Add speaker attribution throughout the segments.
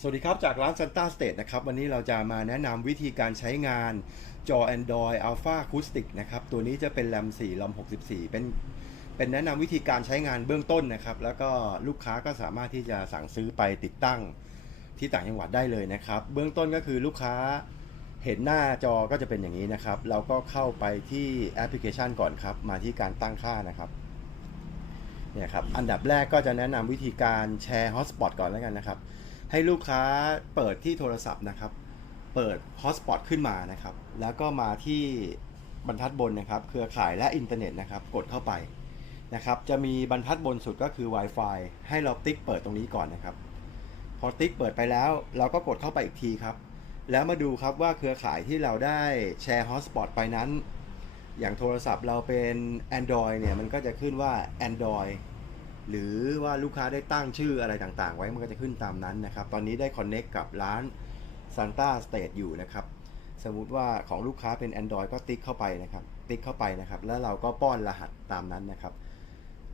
Speaker 1: สวัสดีครับ จากร้าน Santa State นะครับ วันนี้เราจะมาแนะนำวิธีการใช้งานจอ Android Alpha Acoustic นะครับ ตัวนี้จะเป็น RAM 4 RAM 64 เป็นเป็นแนะนำวิธีการใช้งานเบื้องต้นนะครับ แล้วก็ลูกค้าก็สามารถที่จะสั่งซื้อไปติดตั้งที่ต่างจังหวัดได้เลยนะครับ เบื้องต้นก็คือลูกค้าเห็นหน้าจอก็จะเป็นอย่างนี้นะครับ เราก็เข้าไปที่แอปพลิเคชันก่อนครับ มาที่การตั้งค่านะครับเนี่ยครับ อันดับแรกก็จะแนะนำวิธีการแชร์ฮอสปอตก่อนแล้วกันนะครับ ให้ลูกค้าเปิดที่โทรศัพท์นะครับ เปิดฮอสปอตขึ้นมานะครับ แล้วก็มาที่บรรทัดบนนะครับ เครือข่ายและอินเทอร์เน็ตนะครับ กดเข้าไปนะครับ จะมีบรรทัดบนสุดก็คือ Wi-Fi ให้เราติ๊กเปิดตรงนี้ก่อนนะครับ พอติ๊กเปิดไปแล้ว เราก็กดเข้าไปอีกทีครับ แล้วมาดูครับว่าเครือข่ายที่เราได้แชร์ฮอสปอตไปนั้น อย่างโทรศัพท์เราเป็น Android เนี่ย มันก็จะขึ้นว่า Android หรือว่าลูกค้าได้ตั้งชื่ออะไรต่างๆ ไว้มันก็จะขึ้นตามนั้นนะครับ ตอนนี้ได้ Connect กับร้าน Santa State อยู่นะครับ สมมุติว่าของลูกค้าเป็น Android ก็ติ๊กเข้าไปนะครับ ติ๊กเข้าไปนะครับ แล้วเราก็ป้อนรหัสตามนั้นนะครับ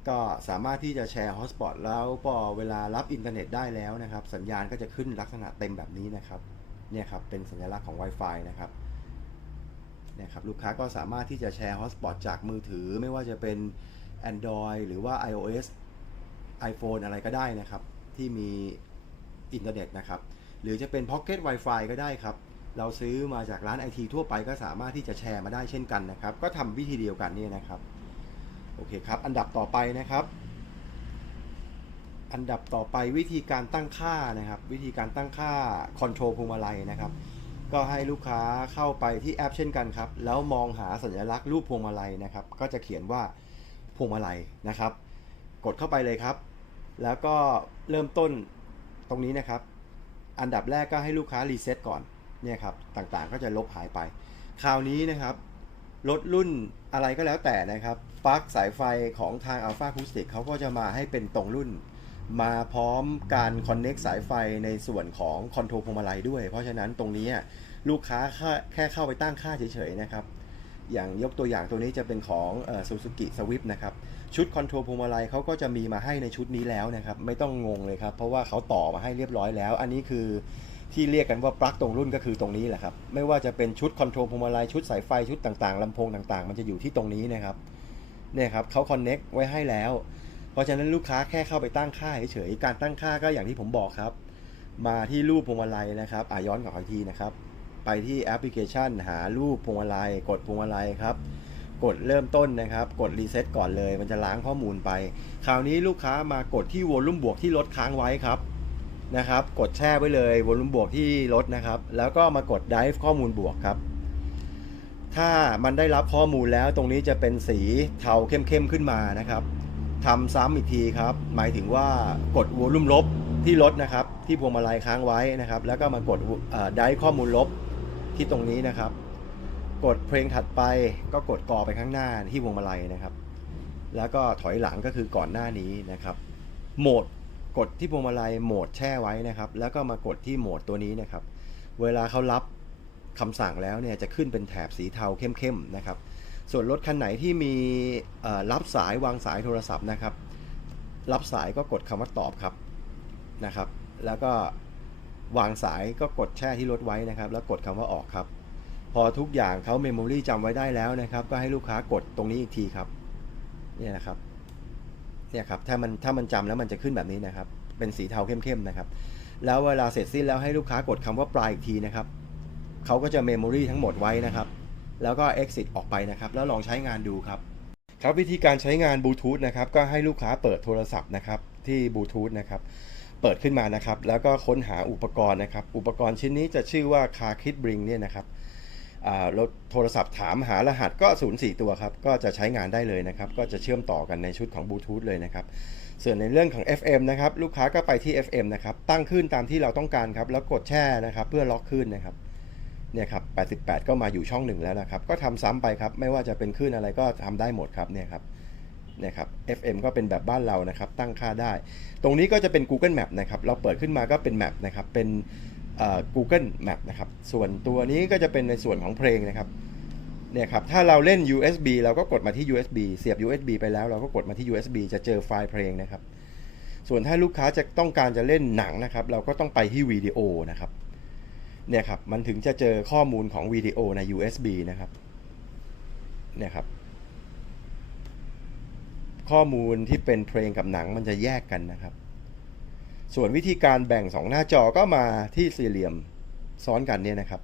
Speaker 1: ก็สามารถที่จะแชร์ฮอสปอตแล้วพอเวลารับอินเทอร์เน็ตได้แล้วนะครับ สัญญาณก็จะขึ้นลักษณะเต็มแบบนี้นะครับ เนี่ยครับ เป็นสัญลักษณ์ของ Wi-Fi นะครับเนี่ยครับลูกค้าก็สามารถที่จะแชร์ฮอสปอตจากมือถือไม่ว่าจะเป็น Android หรือว่า iOS iPhone อะไรก็ได้นะครับ ที่มีอินเทอร์เน็ตนะครับ หรือจะเป็น Pocket Wi-Fi ก็ได้ครับ เราซื้อมาจากร้านไอทีทั่วไปก็สามารถที่จะแชร์มาได้เช่นกันนะครับ ก็ทำวิธีเดียวกันนี่นะครับ โอเคครับ อันดับต่อไปนะครับ อันดับต่อไปวิธีการตั้งค่านะครับ วิธีการตั้งค่าคอนโทรลพวงมาลัยนะครับก็ให้ลูกค้าเข้าไปที่แอปเช่นกันครับ แล้วมองหาสัญลักษณ์รูปพวงมาลัยนะครับ ก็จะเขียนว่าพวงมาลัยนะครับ กดเข้าไปเลยครับ แล้วก็เริ่มต้นตรงนี้นะครับ อันดับแรกก็ให้ลูกค้ารีเซ็ตก่อนเนี่ยครับต่างๆก็จะลบหายไป คราวนี้นะครับรถรุ่นอะไรก็แล้วแต่นะครับปลั๊กสายไฟของทาง Alpha Acoustic เขาก็จะมาให้เป็นตรงรุ่น มาพร้อมการคอนเน็กสายไฟในส่วนของคอนโทรลพวงมาลัยด้วย เพราะฉะนั้นตรงนี้ลูกค้าแค่แค่เข้าไปตั้งค่าเฉยๆนะครับ อย่างยกตัวอย่างตัวนี้จะเป็นของซูซูกิสวิฟนะครับ ชุดคอนโทรลพวงมาลัยเขาก็จะมีมาให้ในชุดนี้แล้วนะครับ ไม่ต้องงงเลยครับ เพราะว่าเขาต่อมาให้เรียบร้อยแล้ว อันนี้คือที่เรียกกันว่าปลั๊กตรงรุ่นก็คือตรงนี้แหละครับ ไม่ว่าจะเป็นชุดคอนโทรลพวงมาลัยชุดสายไฟชุดต่างๆลำโพงต่างๆ มันจะอยู่ที่ตรงนี้นะครับเนี่ยครับเขาคอนเน็กไว้ให้แล้ว เพราะฉะนั้นลูกค้าแค่เข้าไปตั้งค่าเฉยๆการตั้งค่าก็อย่างที่ผมบอกครับ มาที่รูปพวงมาลัยนะครับอะย้อนกลับไปทีนะครับ ไปที่แอปพลิเคชัน หารูปพวงมาลัยกดพวงมาลัยครับ กดเริ่มต้นนะครับ กดรีเซ็ตก่อนเลย มันจะล้างข้อมูลไป คราวนี้ลูกค้ามากดที่วอลลุ่มบวกที่ลดค้างไว้ครับนะครับ กดแช่ไว้เลยวอลลุ่มบวกที่ลดนะครับ แล้วก็มากด drive ข้อมูลบวกครับ ถ้ามันได้รับข้อมูลแล้วตรงนี้จะเป็นสีเทาเข้มๆขึ้นมานะครับทำซ้ำอีกทีครับ หมายถึงว่ากดวอลลุ่มลบที่ลดนะครับ ที่พวงมาลัยค้างไว้นะครับ แล้วก็มากดได้ข้อมูลลบที่ตรงนี้นะครับ กดเพลงถัดไปก็กดกอไปข้างหน้าที่วงมาลัยนะครับ แล้วก็ถอยหลังก็คือก่อนหน้านี้นะครับ โหมดกดที่พวงมาลัยโหมดแช่ไว้นะครับ แล้วก็มากดที่โหมดตัวนี้นะครับ เวลาเขารับคำสั่งแล้วเนี่ยจะขึ้นเป็นแถบสีเทาเข้มๆนะครับ ส่วนรถคันไหนที่มีรับสายวางสายโทรศัพท์นะครับ รับสายก็กดคำว่าตอบครับนะครับ แล้วก็วางสายก็กดแช่ที่รถไว้นะครับ แล้วกดคำว่าออกครับ พอทุกอย่างเขาเมมโมรีจำไว้ได้แล้วนะครับ ก็ให้ลูกค้ากดตรงนี้อีกทีครับ เนี่ยนะครับ เนี่ยครับ ถ้ามันถ้ามันจำแล้วมันจะขึ้นแบบนี้นะครับ เป็นสีเทาเข้มๆนะครับ แล้วเวลาเสร็จสิ้นแล้วให้ลูกค้ากดคำว่าปลายอีกทีนะครับเขาก็จะเมมโมรีทั้งหมดไว้นะครับ แล้วก็ exit ออกไปนะครับ แล้วลองใช้งานดูครับ ครับวิธีการใช้งานบลูทูธนะครับ ก็ให้ลูกค้าเปิดโทรศัพท์นะครับ ที่บลูทูธนะครับเปิดขึ้นมานะครับ แล้วก็ค้นหาอุปกรณ์นะครับ อุปกรณ์ชิ้นนี้จะชื่อว่า Car Kit Bring เนี่ยนะครับ รถโทรศัพท์ถามหารหัสก็ 04 ตัวครับ ก็จะใช้งานได้เลยนะครับ ก็จะเชื่อมต่อกันในชุดของบลูทูธเลยนะครับ ส่วนในเรื่องของ FM นะครับ ลูกค้าก็ไปที่ FM นะครับ ตั้งขึ้นตามที่เราต้องการครับ แล้วกดแช่นะครับ เพื่อล็อกขึ้นนะครับ เนี่ยครับ 88 ก็มาอยู่ช่องหนึ่งแล้วนะครับ ก็ทำซ้ำไปครับ ไม่ว่าจะเป็นคลื่นอะไรก็ทำได้หมดครับ เนี่ยครับเนี่ยครับ FM ก็เป็นแบบบ้านเรานะครับ ตั้งค่าได้ ตรงนี้ก็จะเป็น Google Map นะครับ เราเปิดขึ้นมาก็เป็น Map นะครับ เป็น Google Map นะครับ ส่วนตัวนี้ก็จะเป็นในส่วนของเพลงนะครับ เนี่ยครับ ถ้าเราเล่น USB เราก็กดมาที่ USB เสียบ USB ไปแล้วเราก็กดมาที่ USB จะเจอไฟล์เพลงนะครับ ส่วนถ้าลูกค้าจะต้องการจะเล่นหนังนะครับ เราก็ต้องไปที่วิดีโอนะครับ เนี่ยครับ มันถึงจะเจอข้อมูลของวิดีโอใน USB นะครับ เนี่ยครับ ข้อมูลที่เป็นเพลงกับหนังมันจะแยกกันนะครับ ส่วนวิธีการแบ่งสองหน้าจอก็มาที่สี่เหลี่ยมซ้อนกันเนี่ยนะครับ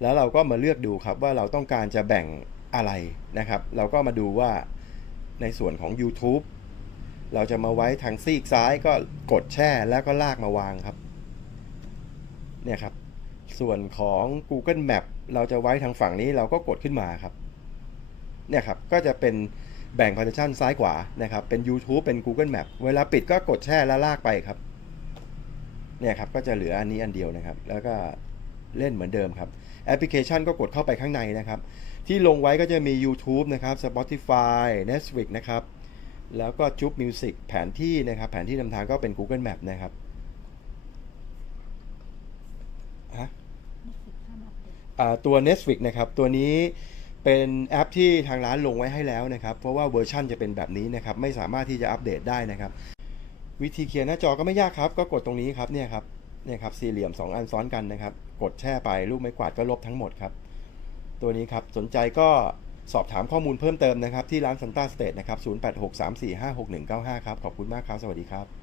Speaker 1: แล้วเราก็มาเลือกดูครับว่าเราต้องการจะแบ่งอะไรนะครับ เราก็มาดูว่าในส่วนของ YouTube เราจะมาไว้ทางซีกซ้ายก็กดแช่แล้วก็ลากมาวางครับ เนี่ยครับ ส่วนของ Google Map เราจะไว้ทางฝั่งนี้เราก็กดขึ้นมาครับ เนี่ยครับ ก็จะเป็นแบ่ง partition ซ้ายขวานะครับ เป็น YouTube เป็น Google Map เวลาปิดก็กดแช่แล้วลากไปครับ เนี่ยครับก็จะเหลืออันนี้อันเดียวนะครับ แล้วก็เล่นเหมือนเดิมครับแอปพลิเคชันก็กดเข้าไปข้างในนะครับ ที่ลงไว้ก็จะมี YouTube นะครับ Spotify Netflix นะครับ แล้วก็จุ๊บมิวสิกแผนที่นะครับ แผนที่นำทางก็เป็น Google Map นะครับฮะตัว Netflix นะครับ ตัวนี้เป็นแอปที่ทางร้านลงไว้ให้แล้วนะครับ เพราะว่าเวอร์ชันจะเป็นแบบนี้นะครับ ไม่สามารถที่จะอัปเดตได้นะครับ วิธีเคลียร์หน้าจอก็ไม่ยากครับ ก็กดตรงนี้ครับเนี่ยครับเนี่ยครับสี่เหลี่ยม 2 อันซ้อนกันนะครับ กดแช่ไปลูกไม้กวาดก็ลบทั้งหมดครับ ตัวนี้ครับสนใจก็สอบถามข้อมูลเพิ่มเติมนะครับ ที่ร้านซันต้าสเตทนะครับ 0863456195 ครับ ขอบคุณมากครับ สวัสดีครับ